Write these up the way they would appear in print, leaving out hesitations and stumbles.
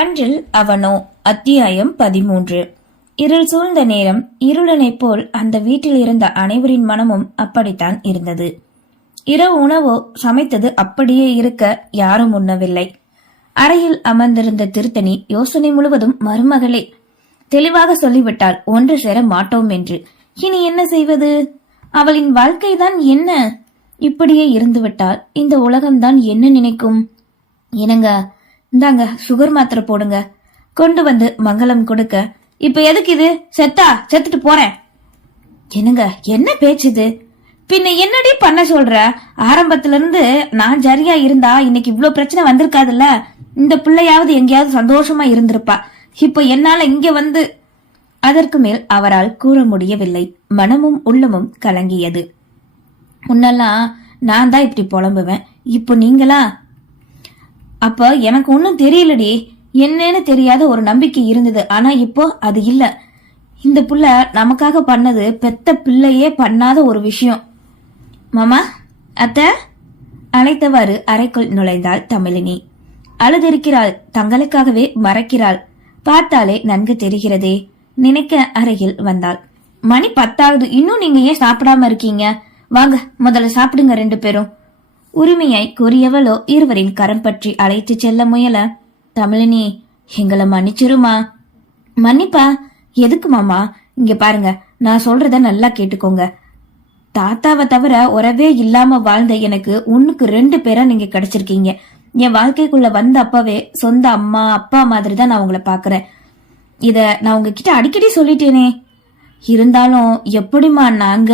அன்றில் அவனோ. அத்தியாயம் 13. இருள் சூழ்ந்த நேரம். இருளனைப் போல் அந்த வீட்டில் இருந்த அனைவரின் மனமும் அப்படித்தான் இருந்தது. இரவு உணவோ சமைத்தது அப்படியே இருக்க யாரும் உண்ணவில்லை. அறையில் அமர்ந்திருந்த திருத்தணி யோசனை முழுவதும் மருமகளே. தெளிவாக சொல்லிவிட்டாள் ஒன்று சேர மாட்டோம் என்று. இனி என்ன செய்வது? அவளின் வாழ்க்கைதான் என்ன? இப்படியே இருந்துவிட்டால் இந்த உலகம்தான் என்ன நினைக்கும்? என்னங்க, இந்தாங்க சுகர் மாத்திரை போடுங்க. கொண்டு வந்து மங்களம் கொடுக்க, இப்ப எதுக்கு இது? செத்துட்டு போறேன். என்னங்க, என்ன பேச்சுது? பின்ன என்னடி பண்ண சொல்ற? ஆரம்பத்துல இருந்து நான் சரியா இருந்தா இன்னைக்கு இவ்வளவு பிரச்சனை வந்திருக்காதுல்ல. இந்த பிள்ளையாவது எங்கேயாவது சந்தோஷமா இருந்திருப்பா. இப்ப என்னால இங்க வந்து. அதற்கு மேல் அவரால் கூற முடியவில்லை. மனமும் உள்ளமும் கலங்கியது. முன்னெல்லாம் நான் தான் இப்படி புலம்புவேன், இப்போ நீங்களா? அப்ப எனக்கு ஒன்னும் தெரியலடி. என்னன்னு தெரியாத ஒரு நம்பிக்கை இருந்தது. ஆனா இப்போ அது இல்ல. இந்த புள்ள நமக்காக பண்ணது பெத்த பிள்ளையே பண்ணாத ஒரு விஷயம். மாமா, அத்த அழைத்தவாறு அறைக்குள் நுழைந்தாள் தமிழினி. அழுதிருக்கிறாள். தங்களுக்காகவே மறைக்கிறாள். பார்த்தாலே நன்கு தெரிகிறதே. நினைக்க அறையில் வந்தாள். மணி 10 இன்னும் நீங்க ஏன் சாப்பிடாம இருக்கீங்க? வாங்க முதல்ல சாப்பிடுங்க 2 பேரும். உரிமையாய் கூறியவளோ இருவரின் கரம் பற்றி அழைத்து செல்ல முயல, தமிழினி எங்களை மன்னிச்சிருமா. மன்னிப்பா? எதுக்கு மாமா? இங்க பாருங்க, நான் சொல்றத நல்லா கேட்டுக்கோங்க. தாத்தாவை தவிர உறவே இல்லாம வாழ்ந்த எனக்கு 1க்கு 2 பேரா நீங்க கிடைச்சிருக்கீங்க. என் வாழ்க்கைக்குள்ள வந்த அப்பவே சொந்த அம்மா அப்பா மாதிரி தான் நான் உங்களை பாக்குறேன். இத நான் உங்ககிட்ட அடிக்கடி சொல்லிட்டேனே. இருந்தாலும் எப்படிமா நாங்க?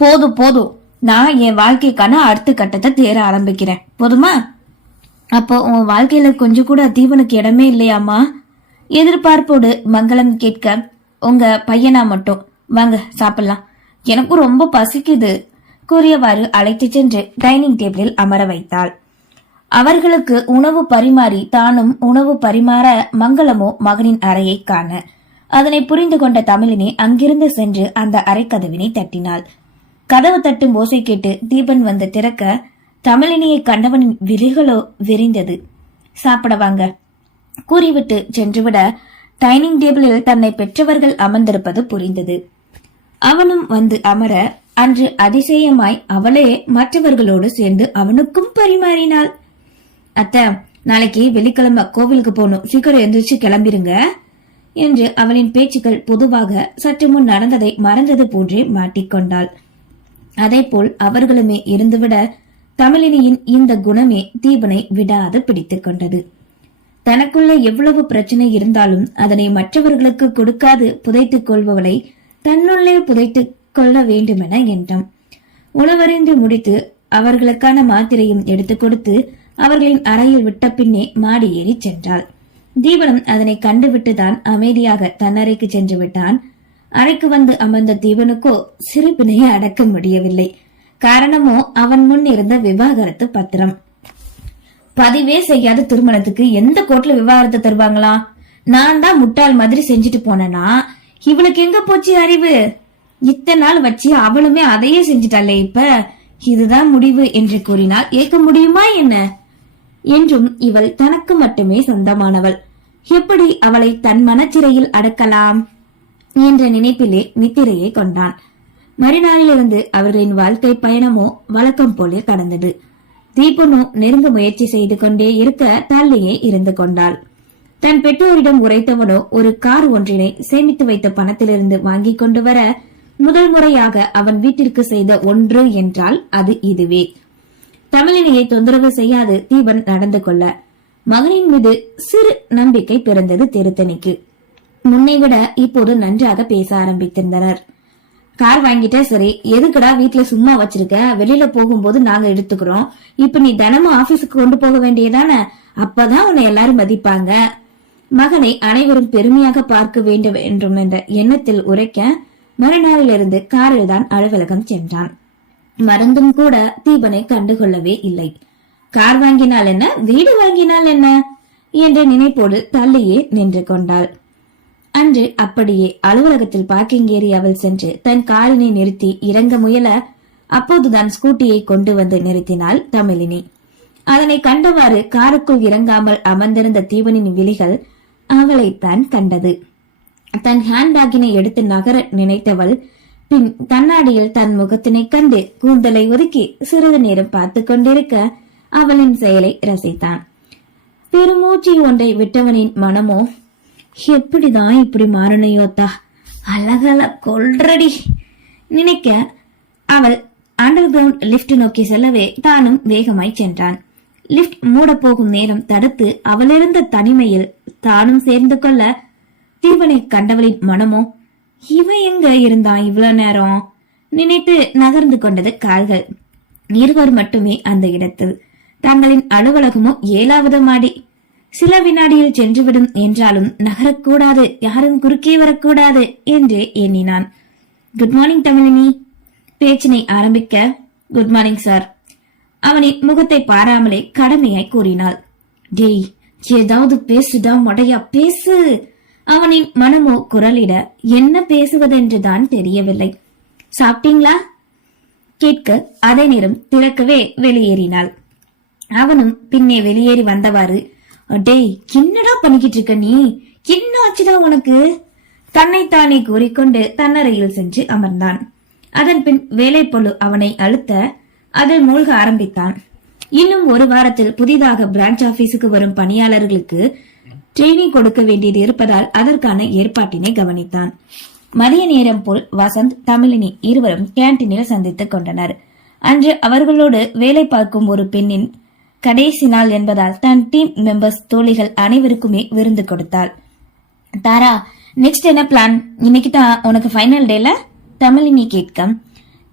போதும், நான் என் வாழ்க்கைக்கான அடுத்த கட்டத்தை தேர ஆரம்பிக்கிறேன். போதுமா? அப்போ உன் வாழ்க்கையில கொஞ்சம் கூட தீவனுக்கு இடமே இல்லையாமா? எதிர்பார்ப்போடு மங்களம் கேட்க, உங்க பையனா மட்டும் வாங்க சாப்பிடலாம், எனக்கும் ரொம்ப பசிக்குது கூறியவாறு அழைத்து சென்று டைனிங் டேபிளில் அமர வைத்தாள். அவர்களுக்கு உணவு பரிமாறி தானும் உணவு பரிமாற மங்களமோ மகனின் அறையை காண, அதனை புரிந்து கொண்ட தமிழினி அங்கிருந்து சென்று அந்த அறை கதவினை தட்டினாள். கதவு தட்டும் ஓசை கேட்டு தீபன் வந்து திறக்க, தமிழினியை கண்டவனின் விழிகளோ விரிந்தது. சாப்பிட வாங்க கூறிவிட்டு சென்றுவிட, டைனிங் டேபிளில் தன்னை பெற்றவர்கள் அமர்ந்திருப்பது புரிந்தது. அவனும் வந்து அமர, அன்று அதிசயமாய் அவளே மற்றவர்களோடு சேர்ந்து அவனுக்கும் பரிமாறினாள். அத்த, நாளைக்கு வெள்ளிக்கிழமை கோவிலுக்கு போகணும், சீக்கிரம் எந்திரிச்சு கிளம்பிருங்க என்று அவளின் பேச்சுக்கள் பொதுவாக சற்று முன் நடந்ததை மறந்தது போன்றே மாட்டிக்கொண்டாள். அதே போல் அவர்களுமே இருந்துவிட, தமிழினியின் இந்த குணமே தீபனை விடாது பிடித்துக் கொண்டது. தனக்குள்ள எவ்வளவு பிரச்சனை இருந்தாலும் அதனை மற்றவர்களுக்கு கொடுக்காது புதைத்துக் கொள்பவளை தன்னுள்ளே புதைத்துக் கொள்ள வேண்டுமென எண்ணம். உணவறிந்து முடித்து அவர்களுக்கான மாத்திரையும் எடுத்துக் கொடுத்து அவர்களின் அறையில் விட்ட பின்னே மாடி ஏறி சென்றாள். தீபனும் அதனை கண்டுவிட்டுதான் அமைதியாக தன்னறைக்கு சென்று விட்டான். அறைக்கு வந்து அமர்ந்த தீபனுக்கோ சிரிப்பினையே அடக்க முடியவில்லை. காரணமோ அவன் முன் இருந்த விவாகரத்து பத்திரம். பதிவே செய்யாத திருமணத்துக்கு எந்த கோர்ட்ல விவாகரத்து தருவாங்களா? நான் தான் முட்டாள் மாதிரி செஞ்சுட்டு போனேனா? இவளுக்கு எங்க போச்சு அறிவு? இத்தனை நாள் வச்சு அவளுமே அதையே செஞ்சுட்டாளே. இப்ப இதுதான் முடிவு என்று கூறினால் ஏற்க முடியுமா என்ன? என்றும் இவள் தனக்கு மட்டுமே சொந்தமானவள். எப்படி அவளை தன் மனச்சிறையில் அடக்கலாம் என்ற நினைப்பிலே நித்திரையை கொண்டான். மறுநாளிலிருந்து அவர்களின் வாழ்க்கை பயணமோ வழக்கம் போல கடந்தது. தீபனோ நெருங்க முயற்சி செய்து கொண்டே இருக்க தள்ளியே இருந்து கொண்டாள். தன் பெற்றோரிடம் உரைத்தவனோ ஒரு கார் ஒன்றினை சேமித்து வைத்த பணத்திலிருந்து வாங்கி கொண்டு வர, முதல் முறையாக அவன் வீட்டிற்கு செய்த ஒன்று என்றால் அது இதுவே. தமிழினியை தொந்தரவு செய்யாது தீபன் நடந்து கொள்ள மகனின் மீது சிறு நம்பிக்கை பிறந்தது திருத்தணிக்கு. முன்னை விட இப்போது நன்றாக பேச ஆரம்பித்திருந்தனர். கார் வாங்கிட்ட சரி, எதுக்குடா வீட்டுல சும்மா வச்சிருக்க? வெளியில போகும்போது நாங்க எடுத்துக்கிறோம். இப்ப நீ தினமும் ஆபீஸுக்கு கொண்டு போக வேண்டியதானே? அப்பதான் உன்னை எல்லாரும் மதிப்பாங்க. மகனை அனைவரும் பெருமையாக பார்க்க வேண்டும் என்றும் என்ற எண்ணத்தில் உரைக்க, மறுநாளிலிருந்து காரில் தான் அலுவலகம் சென்றான். மருந்தும் கூட தீபனை கண்டுகொள்ளவே இல்லை. கார் வாங்கினால் என்ன, வீடு வாங்கினால் என்ன என்ற நினைப்போடு தள்ளியே நின்று கொண்டாள். அன்று அப்படியே அலுவலகத்தில் பார்க்கிங் ஏரியாவில் சென்று தன் காரினை நிறுத்தி இறங்க முயல, அப்போதுதான் ஸ்கூட்டியை கொண்டு வந்து நிறுத்தினாள் தமிழினி. அதனை கண்டவாறு காருக்குள் இறங்காமல் அமர்ந்திருந்த தீபனின் விழிகள் அவளைத்தான் கண்டது. தன் ஹேண்ட்பேக்கினை எடுத்து நகர நினைத்தவள் பின் கண்ணாடியில் தன் முகத்தினை கண்டு கூந்தலை ஒதுக்கி சிறிது நேரம் பார்த்து கொண்டிருக்க அவளின் செயலை ரசித்தான். பெருமூச்சி ஒன்றை விட்டவனின் மனமோ, எப்படிதான் இப்படி மாறணையோத்தா, அழகல கொல்றடி நினைக்க அவள் அண்டர் கிரவுண்ட் லிப்ட் நோக்கி செல்லவே தானும் வேகமாய் சென்றான். லிப்ட் மூட போகும் நேரம் தடுத்து அவளிருந்த தனிமையில் தானும் சேர்ந்து கொள்ள தீபனை கண்டவளின் மனமோ, இவன் எங்க இருந்தான் இவ்வளவு நேரம் நினைத்து நகர்ந்து கொண்டது கால்கள். இருவர் மட்டுமே அந்த இடத்தில். தங்களின் அலுவலகமோ 7வது மாடி. சில வினாடியில் சென்றுவிடும் என்றாலும் நகரக்கூடாது, யாரும் குறுக்கே வரக்கூடாது என்றே எண்ணினான். குட் மார்னிங் தமிழினி பேச்சினை ஆரம்பிக்க, குட் மார்னிங் சார் அவனின் முகத்தை பாராமலே கடமையாய் கூறினாள். டேய், ஏதாவது பேசுடா மொடையா, பேசு. அவனின் மனமோ குரலிட என்ன பேசுவதென்றுதான் தெரியவில்லை. சாப்பிட்டீங்களா கேட்க அதே நேரம் திறக்கவே வெளியேறினாள். அவனும் பின்னே வெளியேறி வந்தவாறு, டேய் என்னடா பண்ணிக்கிட்டு இருக்க நீ, என்ன ஆச்சுடா உனக்கு தன்னைத்தானே கூறிக்கொண்டு தன்னறையில் சென்று அமர்ந்தான். அதன் பின் வேலை பொழு அவனை அழுத்த அதில் மூழ்க ஆரம்பித்தான். இன்னும் ஒரு வாரத்தில் புதிதாக பிரான்ச் ஆபீஸுக்கு வரும் பணியாளர்களுக்கு ட்ரெயினிங் கொடுக்க வேண்டியது இருப்பதால் அதற்கான ஏற்பாட்டினை கவனித்தான். மதிய நேரம் போல் வசந்த், தமிழினி இருவரும் கேன்டீனில் சந்தித்துக் கொண்டனர். அன்று அவர்களோடு வேலை பார்க்கும் ஒரு பெண்ணின் கடைசி நாள் என்பதால் தன் டீம் மெம்பர்ஸ் தோழிகள் அனைவருக்குமே விருந்து கொடுத்தாள். தாரா, நெக்ஸ்ட் என்ன பிளான்? இன்னைக்கு தான் உனக்கு ஃபைனல் டேல தமிழினி கேட்க,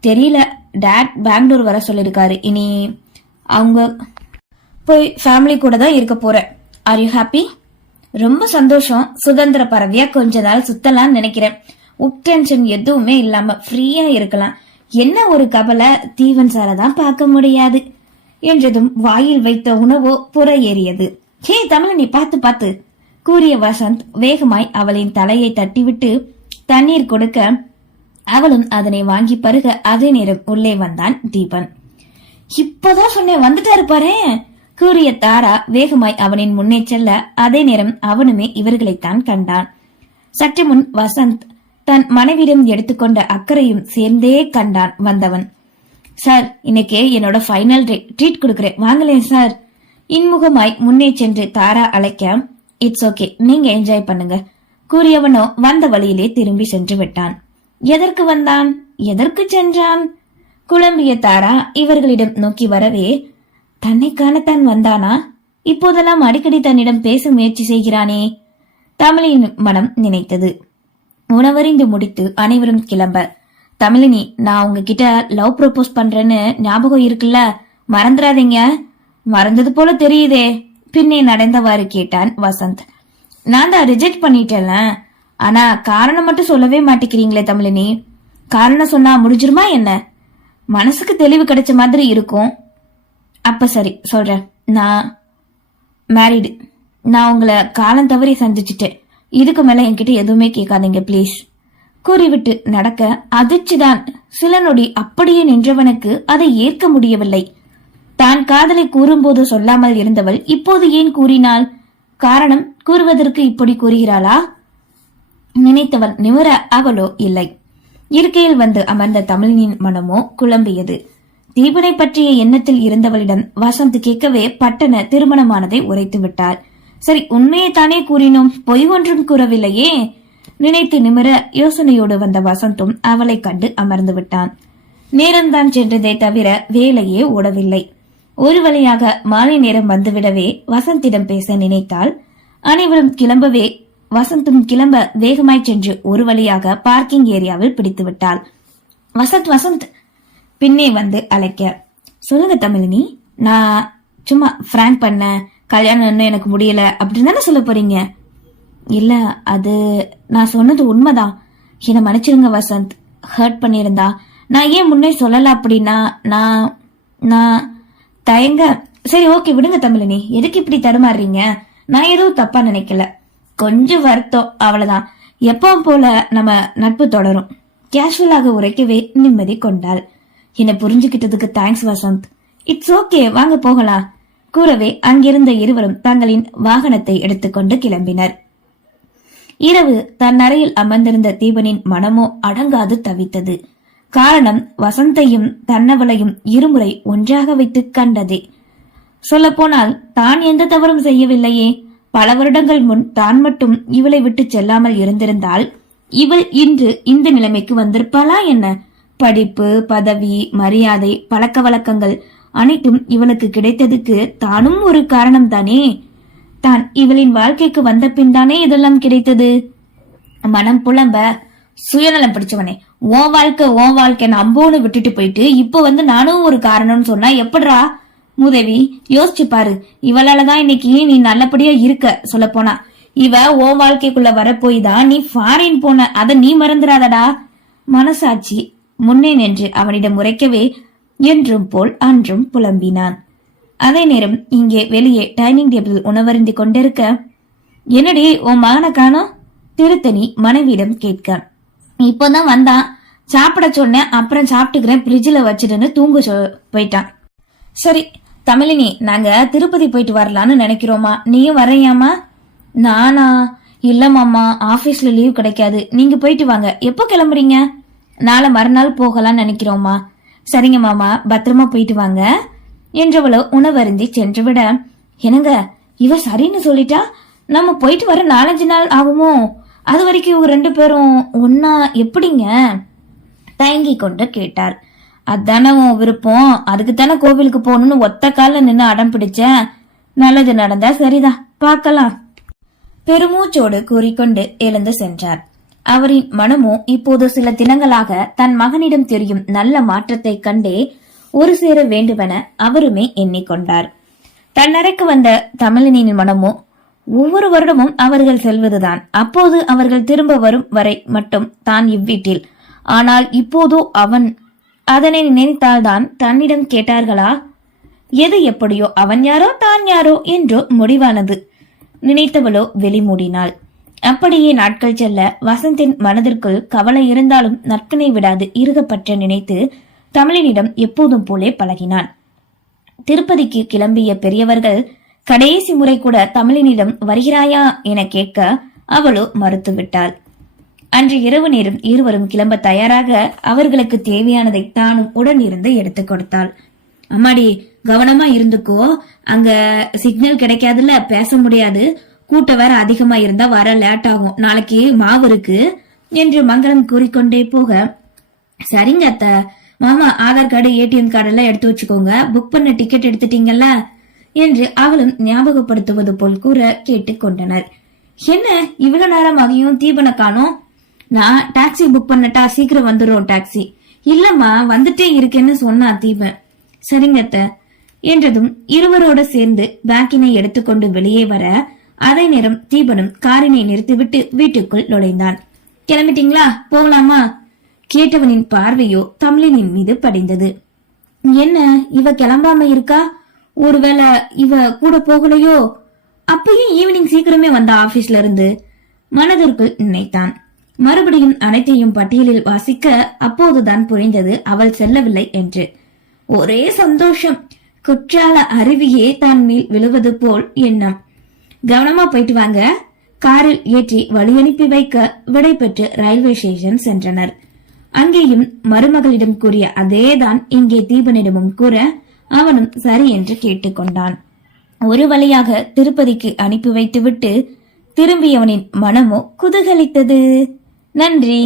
தெரியல டாட் பெங்களூர் வர சொல்லிருக்காரு. இனி அவங்க போய் ஃபேமிலி கூட தான் இருக்க போறேன். Are you happy? ரொம்ப சந்தோஷம். சுதந்திர பறவையா கொஞ்ச நாள் சுத்தலாம்னு நினைக்கிறேன். டென்ஷன் எதுவுமே இல்லாம ஃப்ரீயா இருக்கலாம். என்ன ஒரு கவலை, தீவன் சாரை தான் பார்க்க முடியாது என்றதும் வாயில் வைத்த உணவோ புற ஏறியது. ஹே தமிழினி, பார்த்து பார்த்து கூறிய வசந்த் வேகமாய் அவளின் தலையை தட்டிவிட்டு தண்ணீர் கொடுக்க அவளும் அதனை வாங்கி பருக அதே நேரம் உள்ளே வந்தான் தீபன். இப்பதான் சொன்னேன், வந்துட்டாரு பாரு கூறிய தாரா வேகமாய் அவனின் முன்னே செல்ல அதே நேரம் அவனுமே இவர்களைத்தான் கண்டான். சற்று முன் வசந்த் தன் மனைவியிடம் எடுத்துக்கொண்ட அக்கறையும் சேர்ந்தே கண்டான் வந்தவன். சார், இன்னைக்கு என்னோட ஃபைனல் டே, ட்ரீட் கொடுக்கறேன், வாங்கலேன் சார். இன்முகமாய் முன்னே சென்று தாரா அழைக்க, இட்ஸ் ஓகே, நீங்க என்ஜாய் பண்ணுங்க கூறியவனோ வந்த வழியிலே திரும்பி சென்று விட்டான். எதற்கு வந்தான், எதற்கு சென்றான் குழம்பிய தாரா இவர்களிடம் நோக்கி வரவே, தன்னை காணத்தான் வந்தானா? இப்போதெல்லாம் அடிக்கடி தன்னிடம் பேச முயற்சி செய்கிறானே தமிழின் மனம் நினைத்தது. உணவறிந்து முடித்து அனைவரும் கிளம்ப, தமிழினி, நான் உங்ககிட்ட லவ் ப்ரொபோஸ் பண்றேன்னு ஞாபகம் இருக்குல்ல, மறந்துடாதீங்க. மறந்தது போல தெரியுதே பின்னே நடந்தவாறு கேட்டான் வசந்த். நான் தான் ரிஜெக்ட் பண்ணிட்டேன்ல, ஆனா காரணம் மட்டும் சொல்லவே மாட்டேங்கிறீங்களே தமிழினி. காரணம் சொன்னா முடிஞ்சிருமா என்ன? மனசுக்கு தெளிவு கிடைச்ச மாதிரி இருக்கும். அப்ப சரி சொல்றேன், நான் மேரிடு. நான் உங்களை காலம் தவறி சந்திச்சுட்டேன். இதுக்கு மேல என்கிட்ட எதுவுமே கேட்காதீங்க பிளீஸ் கூறிவிட்டு நடக்க அதிர்ச்சிதான். சில நொடி அப்படியே நின்றவனுக்கு அதை ஏற்க முடியவில்லை. தான் காதலை கூறும்போது சொல்லாமல் இருந்தவள் இப்போது ஏன் கூறினாள்? காரணம் கூறுவதற்கு இப்படி கூறுகிறாளா? நினைத்தவள் நிமிர அவளோ இல்லை. இருக்கையில் வந்து அமர்ந்த தமிழினின் மனமோ குழம்பியது. தீபனை பற்றிய எண்ணத்தில் இருந்தவளிடம் வசந்த் கேட்கவே பட்டன திருமணமானதை உரைத்து விட்டாள். சரி, உண்மையை தானே கூறினோம், பொய் ஒன்றும் கூறவில்லையே நினைத்து நிமிர யோசனையோடு வந்த வசந்தும் அவளை கண்டு அமர்ந்து விட்டான். நேரம்தான் சென்றதே தவிர வேலையே ஓடவில்லை. ஒரு வழியாக மாலை நேரம் வந்துவிடவே வசந்திடம் பேச நினைத்தாள். அனைவரும் கிளம்பவே வசந்தும் கிளம்ப வேகமாய் சென்று ஒரு வழியாக பார்க்கிங் ஏரியாவில் பிடித்து விட்டாள். வசந்த் வசந்த் பின்னே வந்து அழைக்க, சொல்லுங்க தமிழினி, நான் சும்மா பிராங்க் பண்ண, கல்யாணம் இன்னும் எனக்கு முடியல அப்படின்னு தானே சொல்ல போறீங்க? இல்ல, அது நான் சொன்னது உண்மைதான். என்னை மன்னிச்சிருங்க வசந்த், ஹர்ட் பண்ணியிருந்தா. நான் ஏன் முன்னே சொல்லல அப்படின்னா நான் தயங்க. சரி ஓகே விடுங்க தமிழினி, எதுக்கு இப்படி தடுமாறுறீங்க? நான் எதுவும் தப்பா நினைக்கல, கொஞ்சம் வருத்தம் அவ்வளவுதான். எப்பவும் போல நம்ம நட்பு தொடரும் கேஷுவலாக உரைக்கவே நிம்மதி கொண்டாள். என்னை புரிஞ்சுக்கிட்டதுக்கு தேங்க்ஸ் வசந்த். இட்ஸ் ஓகே, வாங்க போகலாம் கூறவே அங்கிருந்த இருவரும் தங்களின் வாகனத்தை எடுத்துக்கொண்டு கிளம்பினர். இரவு தன் அறையில் அமர்ந்திருந்த தீபனின் மனமோ அடங்காது தவித்தது. காரணம், வசந்தையும் தன்னவளையும் இருமுறை ஒன்றாக வைத்து கண்டதே. சொல்லப்போனால் தான் எந்த தவறும் செய்யவில்லையே. பல வருடங்கள் முன் தான் மட்டும் இவளை விட்டு செல்லாமல் இருந்திருந்தால் இவள் இன்று இந்த நிலைமைக்கு வந்திருப்பாளா என்ன? படிப்பு, பதவி, மரியாதை, பழக்க வழக்கங்கள் அனைத்தும் இவளுக்கு கிடைத்ததுக்கு தானும் ஒரு காரணம் தானே. தான் இவளின் வாழ்க்கைக்கு வந்த பின் தானே இதெல்லாம் கிடைத்தது. மனம் புலம்ப, சுயநலம் பிடிச்சவனே, ஓ வாழ்க்கை நம்போன்னு விட்டுட்டு போயிட்டு இப்போ நானும் ஒரு காரணம்னு சொன்னா எப்படிரா? முதவி, யோசிச்சு பாரு. இவளாலதான் இன்னைக்கு நீ நல்லபடியா இருக்க. சொல்ல போனா இவ ஓ வாழ்க்கைக்குள்ள வரப்போய் தான் நீ ஃபாரின் போன. அத நீ மறந்துடாதடா. மனசாட்சி முன்னே நின்று அவனிடம் உரைக்கவே என்றும் போல் அன்றும் புலம்பினான். அதே நேரம் இங்கே வெளியே டைனிங் டேபிள் உணவருந்தி கொண்டிருக்க, என்னடி உன் மகனை காணோம்? திருத்தணி மனைவியிடம் கேட்க, இப்பதான் வந்தான், சாப்பிட சொன்னேன், அப்புறம் சாப்பிட்டுக்கிறேன், பிரிட்ஜில் வச்சுட்டுன்னு தூங்க போயிட்டான். சரி தமிழினி, நாங்க திருப்பதி போயிட்டு வரலான்னு நினைக்கிறோமா, நீயும் வரையாமா? நானா? இல்ல மாமா, ஆபீஸ்ல லீவ் கிடைக்காது, நீங்க போயிட்டு வாங்க. எப்போ கிளம்புறீங்க? நாளை மறுநாள் போகலான்னு நினைக்கிறோமா. சரிங்க மாமா, பத்திரமா போயிட்டு வாங்க என்றவளோ உணவருந்தி சென்றுவிட, என்னங்க இவ சரின்னு சொல்லிட்டா, நம்ம போயிட்டு வர 4-5 நாள் ஆகுமோ? அது வரைக்கும் இவங்க 2 பேரும் ஒன்னா எப்படிங்க? தயங்கி கொண்டு கேட்டார். அதானே உன் விருப்பம், அதுக்குத்தானே கோவிலுக்கு போகணும்னு ஒத்த கால நின்று அடம் பிடிச்சேன். நல்லது நடந்தா சரிதான், பார்க்கலாம். பெருமூச்சோடு கூறிக்கொண்டு எழுந்து சென்றார். அவரின் மனமோ இப்போது சில தினங்களாக தன் மகனிடம் தெரியும் நல்ல மாற்றத்தை கண்டே ஒரு சேர வேண்டுமென அவருமே எண்ணிக்கொண்டார். தன்னறைக்கு வந்த தமிழினின் மனமோ ஒவ்வொரு வருடமும் அவர்கள் செல்வதுதான். அப்போது அவர்கள் திரும்ப வரும் வரை மட்டும் தான் இவ்வீட்டில். ஆனால் இப்போதோ அவன் அதனை நினைத்தால்தான் தன்னிடம் கேட்டார்களா? எது எப்படியோ அவன் யாரோ தான் யாரோ என்றோ முடிவானது. நினைத்தவளோ வெளிமூடினாள். அப்படியே நாட்கள் செல்ல வசந்தின் மனதிற்குள் கவலை இருந்தாலும் நட்பினை விடாது இறுகப்பற்ற நினைத்து தமிழினிடம் எப்போதும் போலே பழகினான். திருப்பதிக்கு கிளம்பிய பெரியவர்கள் கடைசி முறை கூட தமிழினிடம் வருகிறாயா என கேட்க அவளோ மறுத்துவிட்டாள். அன்று இரவு நேரம் இருவரும் கிளம்ப தயாராக அவர்களுக்கு தேவையானதை தானும் உடன் இருந்து எடுத்துக் கொடுத்தாள். அம்மாடி, கவனமா இருந்துக்கோ, அங்க சிக்னல் கிடைக்காதுல்ல, பேச முடியாது, கூட்டம் வேற அதிகமா இருந்தா வர லேட் ஆகும், நாளைக்கு மாவு இருக்கு என்று மங்களம் கூறிக்கொண்டே போக, சரிங்க அத்த, மாமா ஆதார் கார்டு, ஏடிஎம் கார்டு எல்லாம் எடுத்து வச்சுக்கோங்க, புக் பண்ண டிக்கெட் எடுத்துட்டீங்கல்ல என்று அவளும் ஞாபகப்படுத்துவது போல் கூற கேட்டுக் கொண்டனர். என்ன இவ்வளவு நேரம் ஆகியும் தீபனை காணோம்? நான் டாக்ஸி புக் பண்ணட்டா, சீக்கிரம் வந்துடும் டாக்ஸி. இல்லம்மா, வந்துட்டே இருக்கேன்னு சொன்னா தீபன். சரிங்க அத்த என்றதும் இருவரோட சேர்ந்து பேக்கினை எடுத்துக்கொண்டு வெளியே வர, அதே நேரம் தீபனும் காரினை நிறுத்திவிட்டு வீட்டுக்குள் நுழைந்தான். கிளம்பிட்டீங்களா, போகலாமா? கேட்டவனின் பார்வையோ தமிழினின் மீது படிந்தது. என்ன இவ கிளம்பாம இருக்கா? ஒருவேளை இவ கூட போகலையோ? அப்பயும் ஈவினிங் சீக்கிரமே வந்த ஆபீஸ்ல இருந்து மனதிற்குள் நினைத்தான். மறுபடியும் அனைத்தையும் பட்டியலில் வாசிக்க அப்போதுதான் புரிந்தது அவள் செல்லவில்லை என்று. ஒரே சந்தோஷம், குற்றால அருவியே தான் மேல் விழுவது போல் எண்ணம். கவனமா போயிட்டு வாங்க. காரில் ஏற்றி வழி அனுப்பி வைக்க விடை பெற்று ரயில்வே ஸ்டேஷன் சென்றனர். அங்கேயும் மருமகளிடம் கூறிய அதேதான் இங்கே தீபனிடமும் கூற அவனும் சரி என்று கேட்டுக்கொண்டான். ஒரு வழியாக திருப்பதிக்கு அனுப்பி வைத்துவிட்டு திரும்பியவனின் மனமோ குதூகலித்தது. நன்றி.